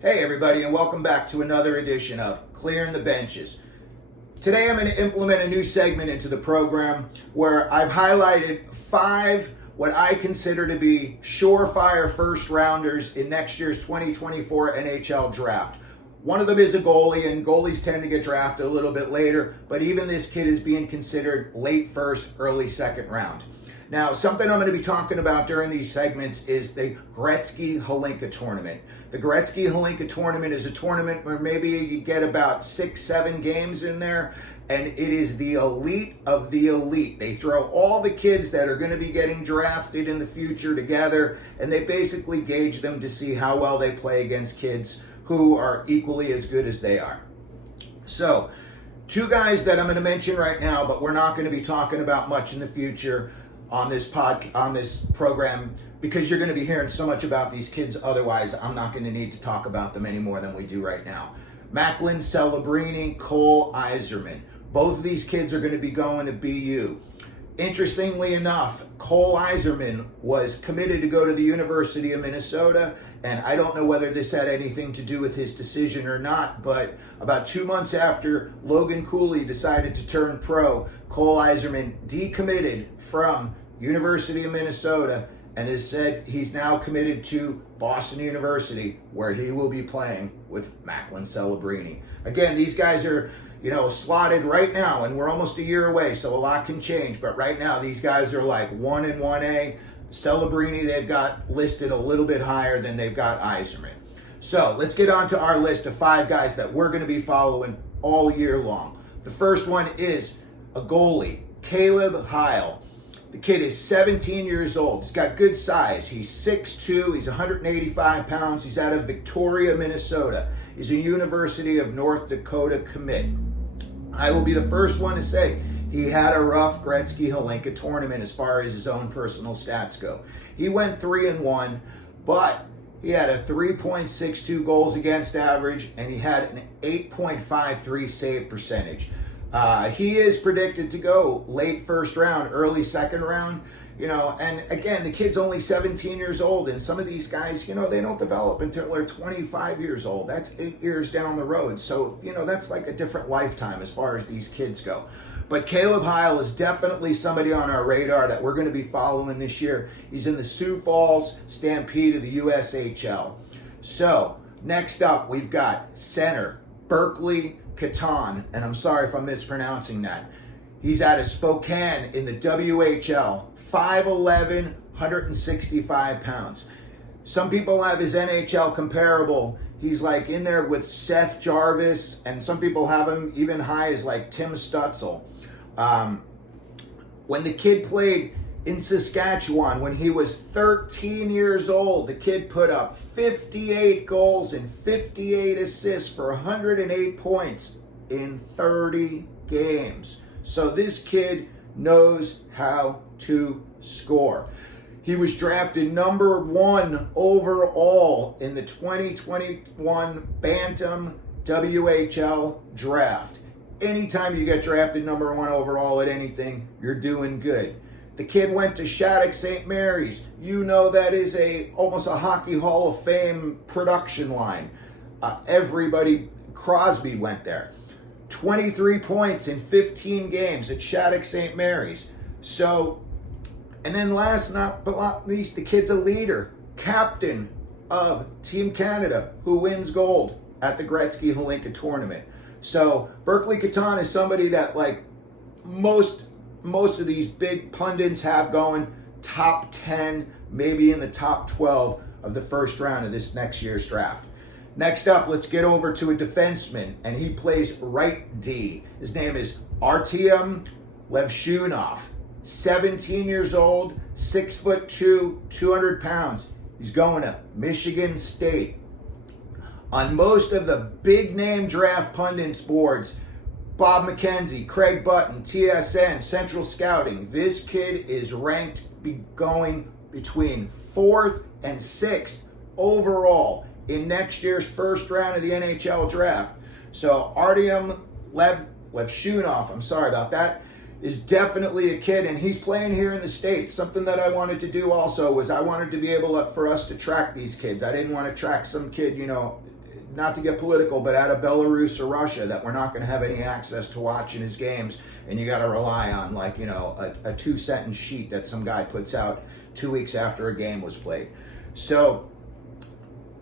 Hey everybody, and welcome back to another edition of Clearing the Benches. Today I'm going to implement a new segment into the program where I've highlighted 5 what I consider to be surefire first rounders in next year's 2024 NHL draft. One of them is a goalie, and goalies tend to get drafted a little bit later, but even this kid is being considered late first, early second round. Now, something I'm going to be talking about during these segments is the Gretzky-Holinka tournament. The Gretzky-Holinka tournament is a tournament where maybe you get about 6-7 games in there, and it is the elite of the elite. They throw all the kids that are going to be getting drafted in the future together, and they basically gauge them to see how well they play against kids who are equally as good as they are. So, 2 guys that I'm going to mention right now, but we're not going to be talking about much in the future on this program, because you're going to be hearing so much about these kids. Otherwise, I'm not going to need to talk about them any more than we do right now. Macklin Celebrini, Cole Eiserman. Both of these kids are going to be going to BU. Interestingly enough, Cole Eiserman was committed to go to the University of Minnesota, and I don't know whether this had anything to do with his decision or not, but about 2 months after Logan Cooley decided to turn pro, Cole Eiserman decommitted from University of Minnesota and has said he's now committed to Boston University, where he will be playing with Macklin Celebrini. Again, these guys are slotted right now, and we're almost a year away, so a lot can change. But right now, these guys are like 1 and 1A. Celebrini, they've got listed a little bit higher than they've got Eiserman. So let's get on to our list of 5 guys that we're going to be following all year long. The first one is a goalie, Caleb Heil. The kid is 17 years old. He's got good size. He's 6'2". He's 185 pounds. He's out of Victoria, Minnesota. He's a University of North Dakota commit. I will be the first one to say he had a rough Gretzky-Holinka tournament as far as his own personal stats go. He went 3-1, but he had a 3.62 goals against average, and he had an 8.53 save percentage. He is predicted to go late first round, early second round. And again, the kid's only 17 years old, and some of these guys, they don't develop until they're 25 years old. That's 8 years down the road. So, that's like a different lifetime as far as these kids go. But Caleb Heil is definitely somebody on our radar that we're going to be following this year. He's in the Sioux Falls Stampede of the USHL. So, next up, we've got center, Berkly, Catton, and I'm sorry if I'm mispronouncing that. He's out of Spokane in the WHL, 5'11", 165 pounds. Some people have his NHL comparable. He's like in there with Seth Jarvis, and some people have him even high as like Tim Stutzel. When the kid played in Saskatchewan, when he was 13 years old, the kid put up 58 goals and 58 assists for 108 points in 30 games. So this kid knows how to score. He was drafted number 1 overall in the 2021 Bantam WHL draft. Anytime you get drafted number 1 overall at anything, you're doing good. The kid went to Shattuck St. Mary's. That is almost a Hockey Hall of Fame production line. Crosby went there. 23 points in 15 games at Shattuck St. Mary's. So, and then last but not least, the kid's a leader, captain of Team Canada, who wins gold at the Gretzky-Holinka tournament. So, Berkly Catton is somebody that, like, most of these big pundits have going top 10, maybe in the top 12 of the first round of this next year's draft. Next up, let's get over to a defenseman, and he plays right D. His name is Artyem Levshunov. 17 years old, 6'2", 200 pounds. He's going to Michigan State. On most of the big name draft pundits boards, Bob McKenzie, Craig Button, TSN, Central Scouting, this kid is ranked going between 4th and 6th overall in next year's first round of the NHL draft. So Artyem Levshunov, I'm sorry about that, is definitely a kid, and he's playing here in the States. Something that I wanted to do also was I wanted to be able for us to track these kids. I didn't want to track some kid, not to get political, but out of Belarus or Russia that we're not going to have any access to watching his games, and you got to rely on like, a 2-sentence sheet that some guy puts out 2 weeks after a game was played. So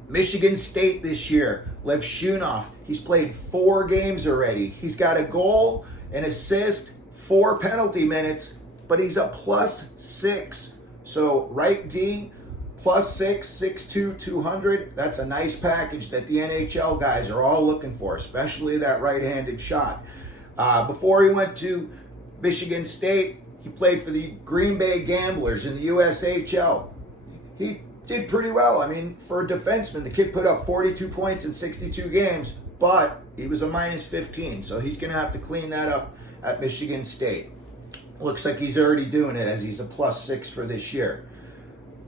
Michigan State this year, Levshunov, he's played 4 games already. He's got a goal, an assist, 4 penalty minutes, but he's a +6. So right D, +6, 6'2", 200. That's a nice package that the NHL guys are all looking for, especially that right-handed shot. Before he went to Michigan State, he played for the Green Bay Gamblers in the USHL. He did pretty well. I mean, for a defenseman, the kid put up 42 points in 62 games, but he was a -15, so he's going to have to clean that up at Michigan State. Looks like he's already doing it as he's a +6 for this year.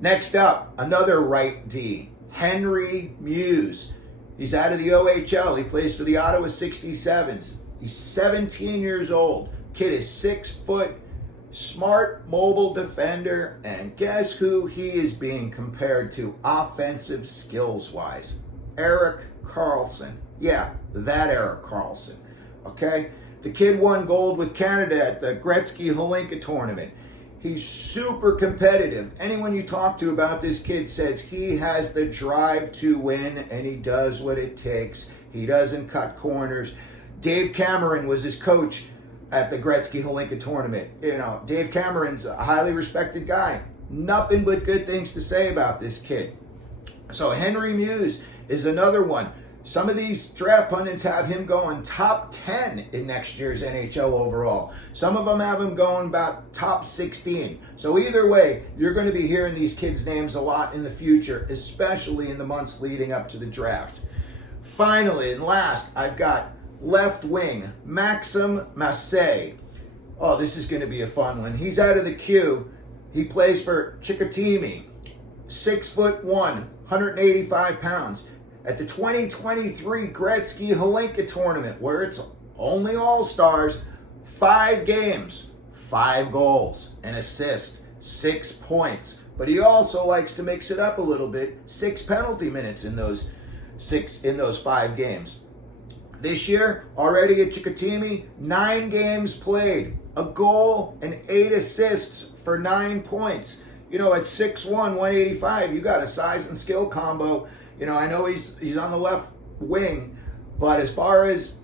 Next up, another right D, Henry Mews. He's out of the OHL. He plays for the Ottawa 67s. He's 17 years old. Kid is 6 foot, smart, mobile defender, and guess who he is being compared to offensive skills-wise? Erik Karlsson. Yeah, that Erik Karlsson. Okay? The kid won gold with Canada at the Gretzky-Holinka tournament. He's super competitive. Anyone you talk to about this kid says he has the drive to win, and he does what it takes. He doesn't cut corners. Dave Cameron was his coach at the Gretzky-Holinka tournament. Dave Cameron's a highly respected guy. Nothing but good things to say about this kid. So Henry Mews is another one. Some of these draft pundits have him going top 10 in next year's NHL overall. Some of them have him going about top 16. So either way, you're going to be hearing these kids' names a lot in the future, especially in the months leading up to the draft. Finally, and last, I've got left wing, Maxim Masse. Oh, this is going to be a fun one. He's out of the queue. He plays for Chicoutimi. 6'1", 185 pounds. At the 2023 Gretzky-Holinka tournament, where it's only all-stars, 5 games, 5 goals, an assist, 6 points. But he also likes to mix it up a little bit. 6 penalty minutes in those 5 games. This year, already at Chicoutimi, 9 games played, a goal and 8 assists for 9 points. At 6'1", 185, you got a size and skill combo. I know he's on the left wing, but as far as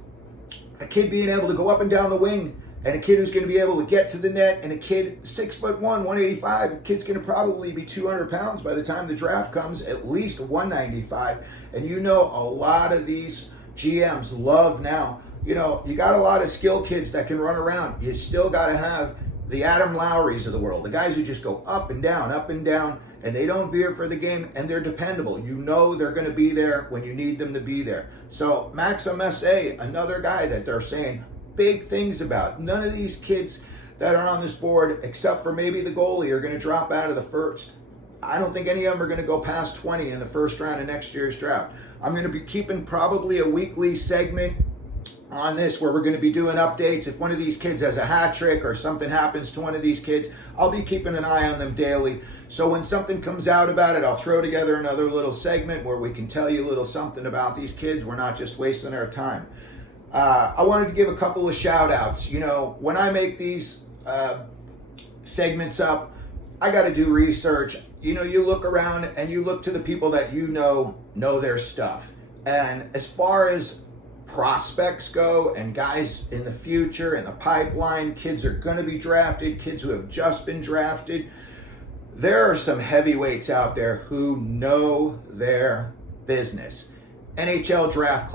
a kid being able to go up and down the wing, and a kid who's going to be able to get to the net, and a kid 6'1", 185, a kid's going to probably be 200 pounds by the time the draft comes, at least 195. And a lot of these GMs love now. You got a lot of skilled kids that can run around. You still got to have the Adam Lowrys of the world, the guys who just go up and down, and they don't veer for the game, and they're dependable. They're going to be there when you need them to be there. So Maxim Masse, another guy that they're saying big things about. None of these kids that are on this board, except for maybe the goalie, are going to drop out of the first. I don't think any of them are going to go past 20 in the first round of next year's draft. I'm going to be keeping probably a weekly segment on this where we're going to be doing updates. If one of these kids has a hat trick or something happens to one of these kids, I'll be keeping an eye on them daily. So when something comes out about it, I'll throw together another little segment where we can tell you a little something about these kids. We're not just wasting our time. I wanted to give a couple of shout outs. When I make these segments up, I got to do research. You look around and you look to the people that know their stuff. And as far as prospects go and guys in the future in the pipeline, kids are going to be drafted, kids who have just been drafted, there are some heavyweights out there who know their business. NHL Draft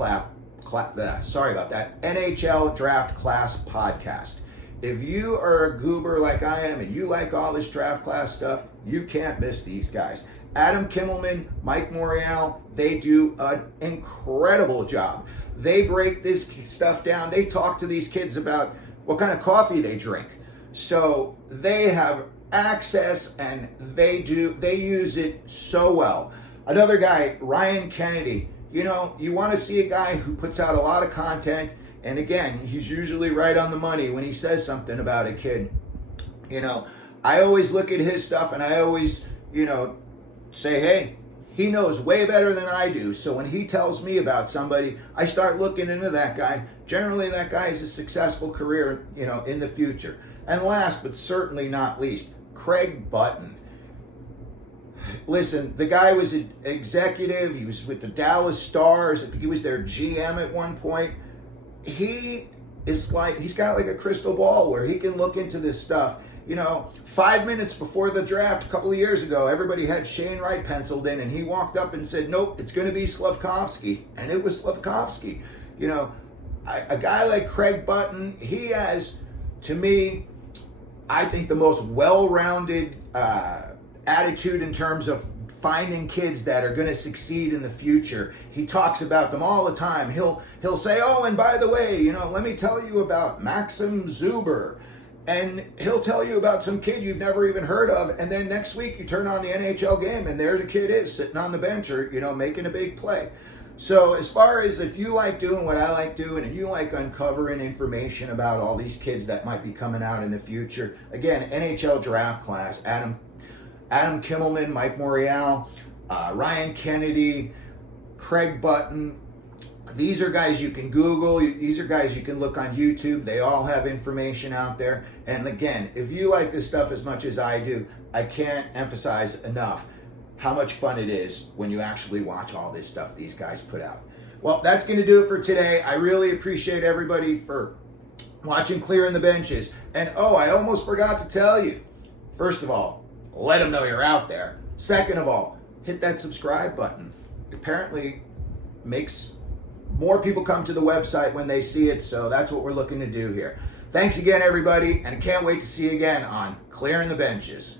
NHL Draft Class Podcast. If you are a goober like I am and you like all this draft class stuff, you can't miss these guys. Adam Kimmelman, Mike Morial, they do an incredible job. They break this stuff down. They talk to these kids about what kind of coffee they drink. So they have access and they use it so well. Another guy, Ryan Kennedy, you want to see a guy who puts out a lot of content, and again, he's usually right on the money when he says something about a kid. I always look at his stuff and I always, say, hey, He knows way better than I do. So when he tells me about somebody, I start looking into that guy. Generally, that guy has a successful career, in the future. And last but certainly not least, Craig Button. Listen, the guy was an executive. He was with the Dallas Stars. I think he was their GM at one point. He's got like a crystal ball where he can look into this stuff. 5 minutes before the draft a couple of years ago, everybody had Shane Wright penciled in, and he walked up and said, nope, it's going to be Slafkovsky. And it was Slafkovsky. A guy like Craig Button, he has, to me, I think the most well-rounded attitude in terms of finding kids that are going to succeed in the future. He talks about them all the time. He'll say, oh, and by the way, let me tell you about Maxim Zuber. And he'll tell you about some kid you've never even heard of. And then next week you turn on the NHL game and there the kid is sitting on the bench or, making a big play. So as far as if you like doing what I like doing and you like uncovering information about all these kids that might be coming out in the future, again, NHL draft class, Adam Kimmelman, Mike Morial, Ryan Kennedy, Craig Button. These are guys you can Google. These are guys you can look on YouTube. They all have information out there. And again, if you like this stuff as much as I do, I can't emphasize enough how much fun it is when you actually watch all this stuff these guys put out. Well, that's going to do it for today. I really appreciate everybody for watching Clearing the Benches. And I almost forgot to tell you. First of all, let them know you're out there. Second of all, hit that subscribe button. Apparently makes more people come to the website when they see it, so that's what we're looking to do here. Thanks again, everybody, and I can't wait to see you again on Clearing the Benches.